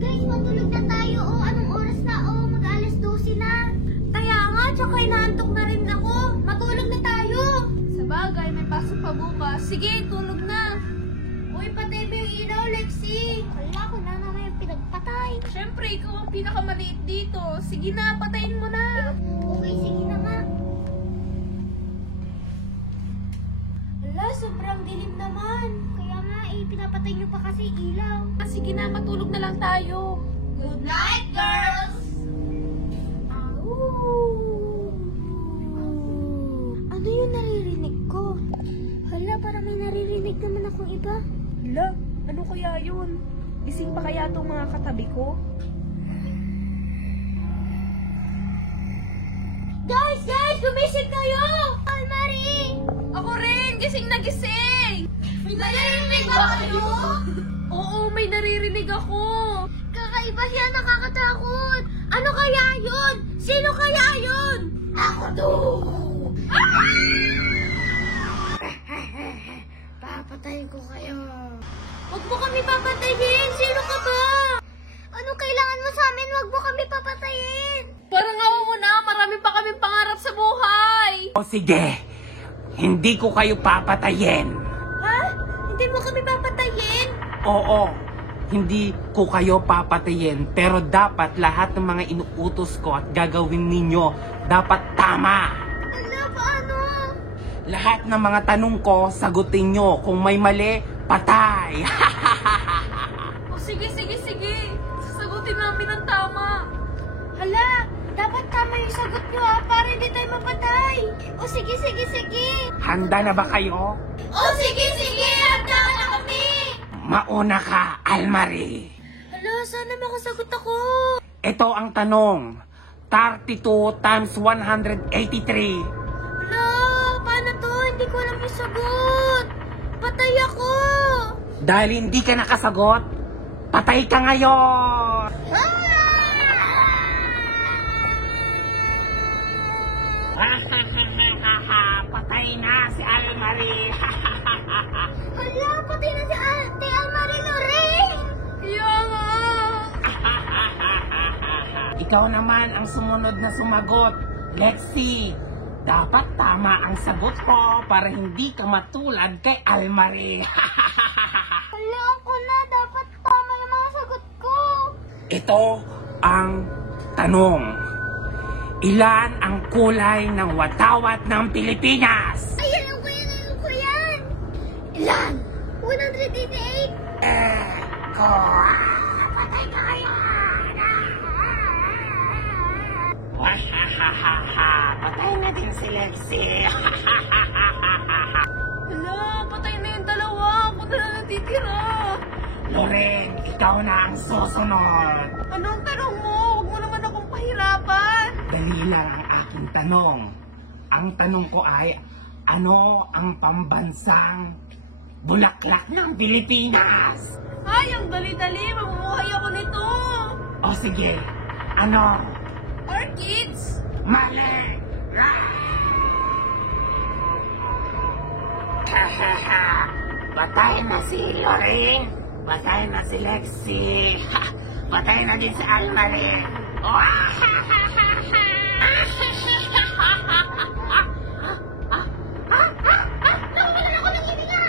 Guys, matulog na tayo. Oh, anong oras na? Oh, mag-alas 12 na. Kaya nga, tsaka inaantok na rin ako. Matulog na tayo. Sa bagay, may pasok pa bukas. Sige, tulog na. Uy, patay mo yung ilaw, Lexi. Wala ko na naman yung pinagpatay. Siyempre, ikaw ang pinakamaliit dito. Sige na, patayin mo na. Okay, sige na nga. Wala, sobrang dilim naman. Kaya nga, pinapatay niyo pa kasi ilaw. Sige na, matulog na lang tayo. Good night, girls! Ano yung naririnig ko? Hala, parang may naririnig naman akong iba. Hala, ano kaya yun? Gising pa kaya itong mga katabi ko? Guys! Gumising kayo! Almarie! Ako rin! Gising na gising! May naririnig ba kayo? Oo, may naririnig ako. Kakaiba siya, nakakatakot. Ano kaya yun? Sino kaya yun? Ako to! Papatayin ko kayo. Huwag mo kami papatayin! Sino ka ba? Ano kailangan mo sa amin? Huwag mo kami papatayin! Parang awa mo na, marami pa kaming pangarap sa buhay. O sige, hindi ko kayo papatayin. Ha? Hindi mo kami papatayin? Oo, hindi ko kayo papatayin. Pero dapat lahat ng mga inuutos ko at gagawin ninyo, dapat tama. Ano? Paano? Lahat ng mga tanong ko, sagutin nyo. Kung may mali, patay. O sige. Sasagutin namin ang tama. Hala, dapat tama yung sagot nyo para hindi tayo mapatay. O sige. Handa na ba kayo? O sige, handa na kami. Mauna ka, Almarie. Hala, sana makasagot ako. Ito ang tanong. 32 times 183. Hala, paano to? Hindi ko alam yung sagot. Patay ako. Dahil hindi ka nakasagot, patay ka ngayon! Patay na si Almarie! Hala, patay na si Ate Almarie Lorraine. Kaya nga. Ikaw naman ang sumunod na sumagot, Lexi. Dapat tama ang sagot ko para hindi ka matulad kay Almarie. Hala, ako na. Dapat tama yung mga sagot ko. Ito ang tanong. Ilan ang kulay ng watawat ng Pilipinas? Ay, alam ko yan. Ilan? 188? Patay ka ngayon! Patay na din si Lexi. Hala, patay na yung dalawa. Ako na lang natitira. Loren, ikaw na ang susunod. Anong tanong mo? Huwag mo naman akong pahirapan. Dali lang ang aking tanong. Ang tanong ko ay, ano ang pambansang bulaklak ng Pilipinas? Ay, ang dali-dali. Mamumuhay ako nito. O sige, ano? Orchids. Mali! Patay na si Lorraine. Patay na si Lexi. Patay na din si Almarie. Nawalan ako ng hininga.